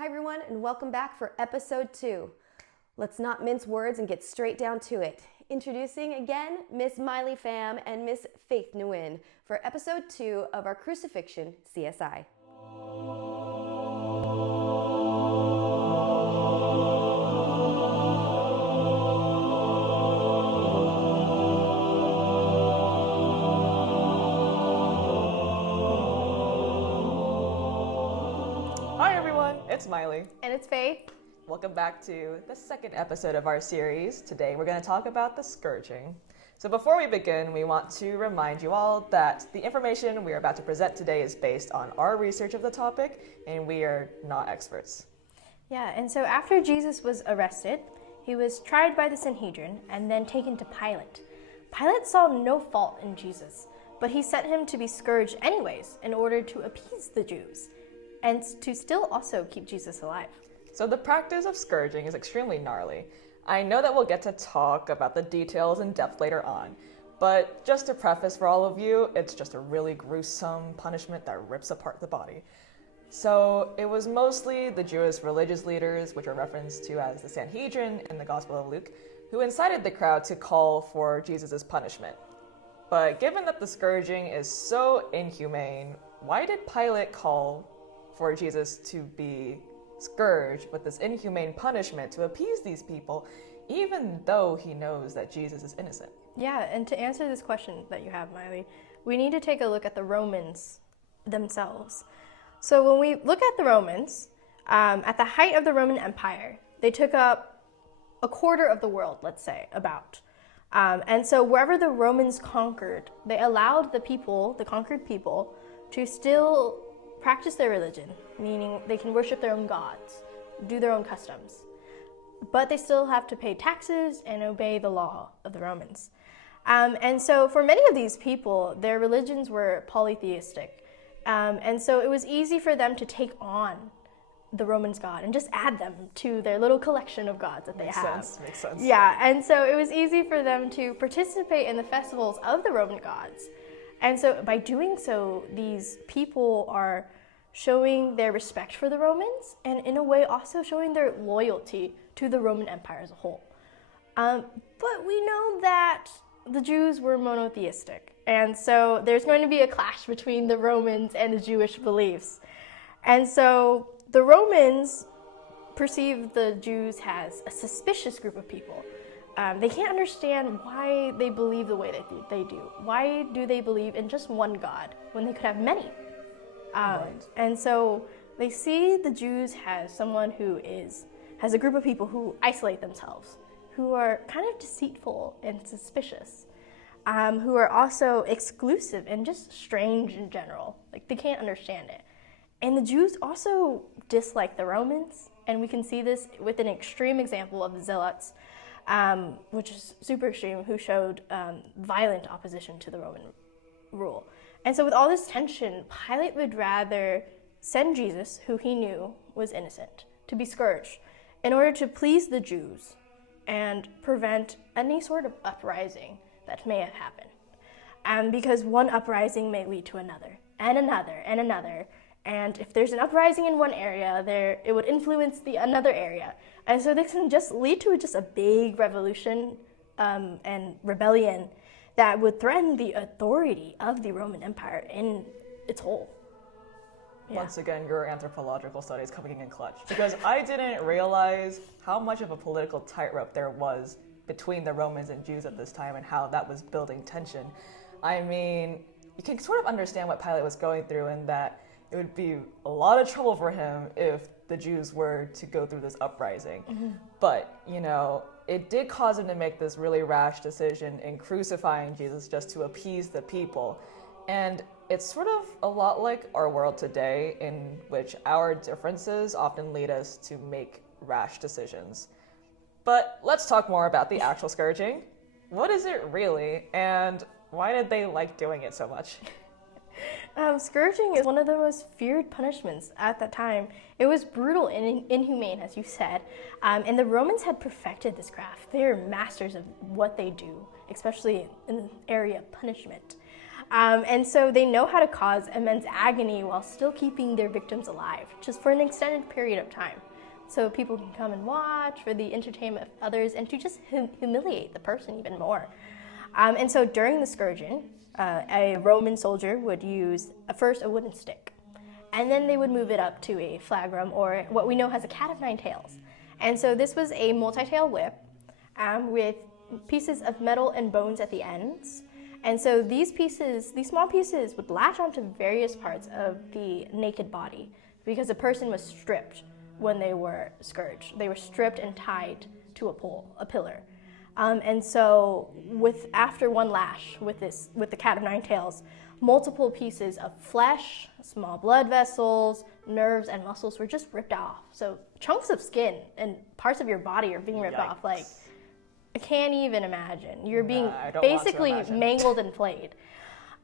Hi everyone, and welcome back for episode 2. Let's not mince words and get straight down to it. Introducing again Miss Miley Pham and Miss Faith Nguyen for episode 2 of our Crucifixion CSI. It's Miley. And it's Faith. Welcome back to the second episode of our series. Today we're going to talk about the scourging. So before we begin, we want to remind you all that the information we are about to present today is based on our research of the topic, and we are not experts. Yeah, and so after Jesus was arrested, he was tried by the Sanhedrin and then taken to Pilate. Pilate saw no fault in Jesus, but he sent him to be scourged anyways in order to appease the Jews and to still also keep Jesus alive. So the practice of scourging is extremely gnarly. I know that we'll get to talk about the details in depth later on, but just to preface for all of you, it's just a really gruesome punishment that rips apart the body. So it was mostly the Jewish religious leaders, which are referenced to as the Sanhedrin in the Gospel of Luke, who incited the crowd to call for Jesus' punishment. But given that the scourging is so inhumane, why did Pilate call for Jesus to be scourged with this inhumane punishment to appease these people, even though he knows that Jesus is innocent? Yeah, and to answer this question that you have, Miley, we need to take a look at the Romans themselves. So when we look at the Romans, at the height of the Roman Empire, they took up a quarter of the world, let's say, about. And so wherever the Romans conquered, they allowed the people, the conquered people, to still practice their religion, meaning they can worship their own gods, do their own customs, but they still have to pay taxes and obey the law of the Romans. And so for many of these people, their religions were polytheistic. And so it was easy for them to take on the Romans' god and just add them to their little collection of gods that they have. Makes sense. Yeah, and so it was easy for them to participate in the festivals of the Roman gods. And so by doing so, these people are showing their respect for the Romans and in a way also showing their loyalty to the Roman Empire as a whole. But we know that the Jews were monotheistic. And so there's going to be a clash between the Romans and the Jewish beliefs. And so the Romans perceive the Jews as a suspicious group of people. They can't understand why they believe the way that they do. Why do they believe in just one God when they could have many? Right. And so they see the Jews as someone who has a group of people who isolate themselves, who are kind of deceitful and suspicious, who are also exclusive and just strange in general. Like, they can't understand it. And the Jews also dislike the Romans, and we can see this with an extreme example of the Zealots, which is super extreme, who showed violent opposition to the Roman rule. And so with all this tension, Pilate would rather send Jesus, who he knew was innocent, to be scourged in order to please the Jews and prevent any sort of uprising that may have happened. Because one uprising may lead to another, and another, and another. And if there's an uprising in one area, it would influence another area. And so this can just lead to just a big revolution and rebellion that would threaten the authority of the Roman Empire in its whole. Yeah. Once again, your anthropological studies coming in clutch. Because I didn't realize how much of a political tightrope there was between the Romans and Jews at this time and how that was building tension. I mean, you can sort of understand what Pilate was going through in that it would be a lot of trouble for him if the Jews were to go through this uprising. Mm-hmm. But, it did cause him to make this really rash decision in crucifying Jesus just to appease the people. And it's sort of a lot like our world today, in which our differences often lead us to make rash decisions. But let's talk more about the actual scourging. What is it really, and why did they like doing it so much? Scourging is one of the most feared punishments at that time. It was brutal and inhumane, as you said, and the Romans had perfected this craft. They are masters of what they do, especially in the area of punishment. And so they know how to cause immense agony while still keeping their victims alive, just for an extended period of time. So people can come and watch for the entertainment of others and to just humiliate the person even more. And so during the scourging, a Roman soldier would use first a wooden stick, and then they would move it up to a flagrum, or what we know as a cat of nine tails. And so this was a multi-tail whip with pieces of metal and bones at the ends. And so these small pieces would latch onto various parts of the naked body, because the person was stripped when they were scourged. They were stripped and tied to a pillar. And so after one lash with the cat of nine tails, multiple pieces of flesh, small blood vessels, nerves, and muscles were just ripped off. So chunks of skin and parts of your body are being ripped off. Like, I can't even imagine. You're being basically mangled and flayed.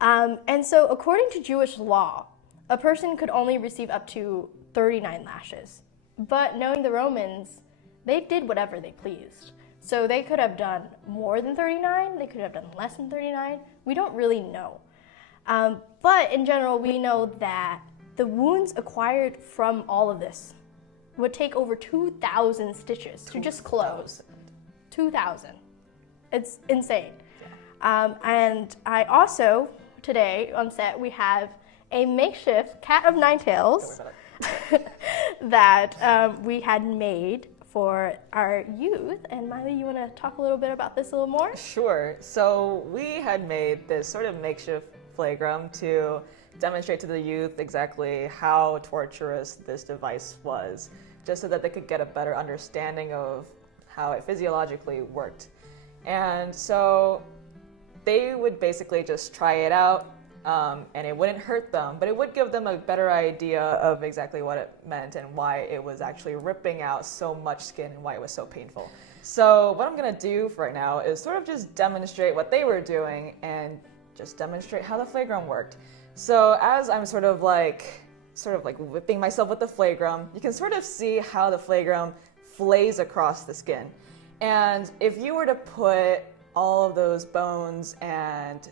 And so according to Jewish law, a person could only receive up to 39 lashes. But knowing the Romans, they did whatever they pleased. So they could have done more than 39, they could have done less than 39. We don't really know. But in general, we know that the wounds acquired from all of this would take over 2,000 stitches to just close. 2,000. It's insane. And I also, today on set, we have a makeshift cat of nine tails that we had made for our youth. And Miley, you want to talk a little bit about this a little more? Sure. So we had made this sort of makeshift flagrum to demonstrate to the youth exactly how torturous this device was, just so that they could get a better understanding of how it physiologically worked. And so they would basically just try it out, and it wouldn't hurt them, but it would give them a better idea of exactly what it meant and why it was actually ripping out so much skin and why it was so painful. So what I'm gonna do for right now is sort of just demonstrate what they were doing and just demonstrate how the flagrum worked. So as I'm sort of like whipping myself with the flagrum, you can sort of see how the flagrum flays across the skin. And if you were to put all of those bones and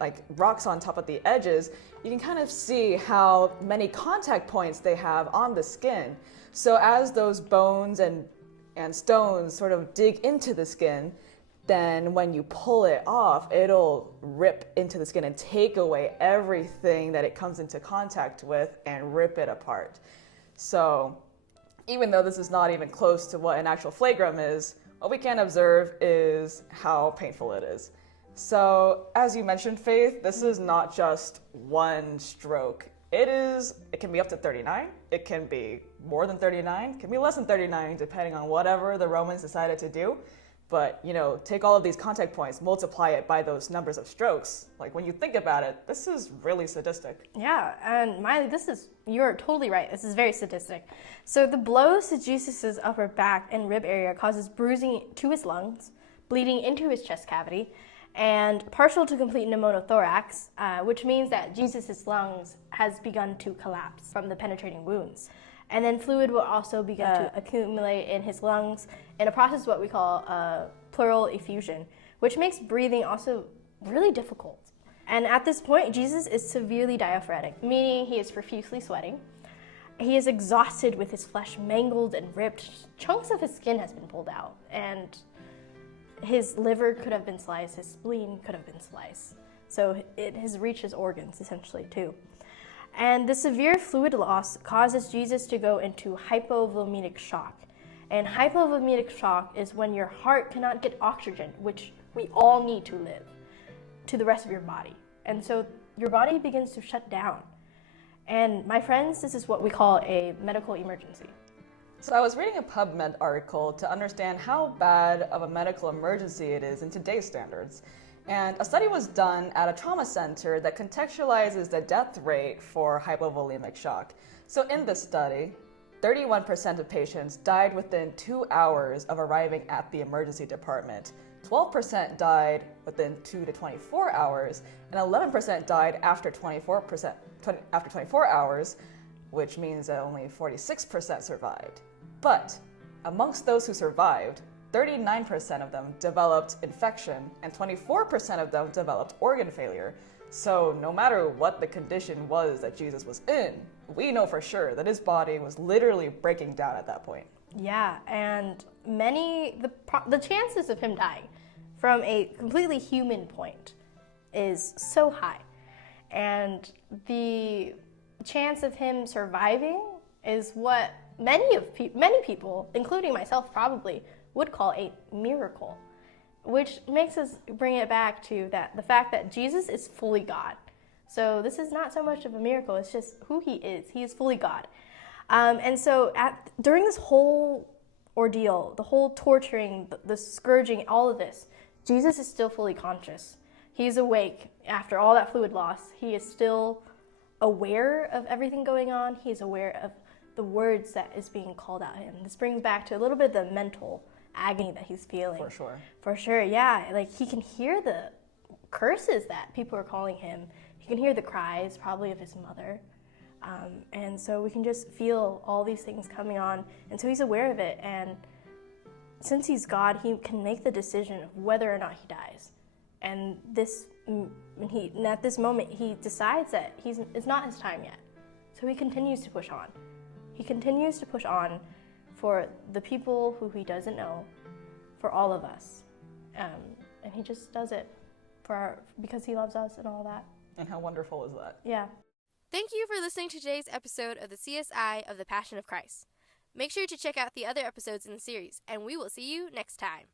like rocks on top of the edges, you can kind of see how many contact points they have on the skin. So as those bones and stones sort of dig into the skin, then when you pull it off, it'll rip into the skin and take away everything that it comes into contact with and rip it apart. So even though this is not even close to what an actual flagrum is, what we can observe is how painful it is. So as you mentioned, Faith, this is not just one stroke. It can be up to 39, it can be more than 39, it can be less than 39, depending on whatever the Romans decided to do. But, take all of these contact points, multiply it by those numbers of strokes. Like, when you think about it, this is really sadistic. Yeah, and Miley, you're totally right. This is very sadistic. So the blows to Jesus' upper back and rib area causes bruising to his lungs, bleeding into his chest cavity, and partial to complete pneumothorax, which means that Jesus' lungs has begun to collapse from the penetrating wounds. And then fluid will also begin to accumulate in his lungs in a process what we call pleural effusion, which makes breathing also really difficult. And at this point, Jesus is severely diaphoretic, meaning he is profusely sweating. He is exhausted with his flesh mangled and ripped. Chunks of his skin has been pulled out, and his liver could have been sliced, his spleen could have been sliced. So it has reached his organs, essentially, too. And the severe fluid loss causes Jesus to go into hypovolemic shock. And hypovolemic shock is when your heart cannot get oxygen, which we all need to live, to the rest of your body. And so your body begins to shut down. And my friends, this is what we call a medical emergency. So I was reading a PubMed article to understand how bad of a medical emergency it is in today's standards. And a study was done at a trauma center that contextualizes the death rate for hypovolemic shock. So in this study, 31% of patients died within 2 hours of arriving at the emergency department. 12% died within 2 to 24 hours, and 11% died after 24 hours, which means that only 46% survived. But amongst those who survived, 39% of them developed infection, and 24% of them developed organ failure. So no matter what the condition was that Jesus was in, we know for sure that his body was literally breaking down at that point. Yeah, and the chances of him dying from a completely human point is so high. And the chance of him surviving is what many people, including myself probably, would call a miracle, which makes us bring it back to the fact that Jesus is fully God. So this is not so much of a miracle, it's just who he is. He is fully God. And so during this whole ordeal, the whole torturing, the scourging, all of this, Jesus is still fully conscious. He's awake after all that fluid loss. He is still aware of everything going on. He's aware of the words that is being called out at him. This brings back to a little bit of the mental agony that he's feeling. For sure, yeah. Like, he can hear the curses that people are calling him. He can hear the cries, probably of his mother. And so we can just feel all these things coming on. And so he's aware of it. And since he's God, he can make the decision of whether or not he dies. And at this moment, he decides that it's not his time yet. So he continues to push on. He continues to push on for the people who he doesn't know, for all of us. And he just does it because he loves us and all that. And how wonderful is that? Yeah. Thank you for listening to today's episode of the CSI of the Passion of Christ. Make sure to check out the other episodes in the series, and we will see you next time.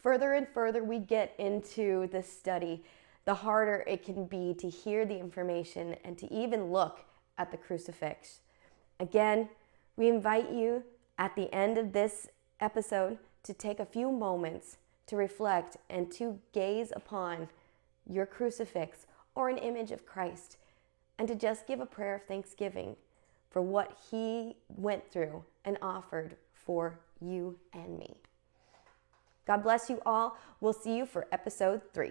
Further and further we get into this study, the harder it can be to hear the information and to even look at the crucifix. Again, we invite you at the end of this episode to take a few moments to reflect and to gaze upon your crucifix or an image of Christ, and to just give a prayer of thanksgiving for what he went through and offered for you and me. God bless you all. We'll see you for episode 3.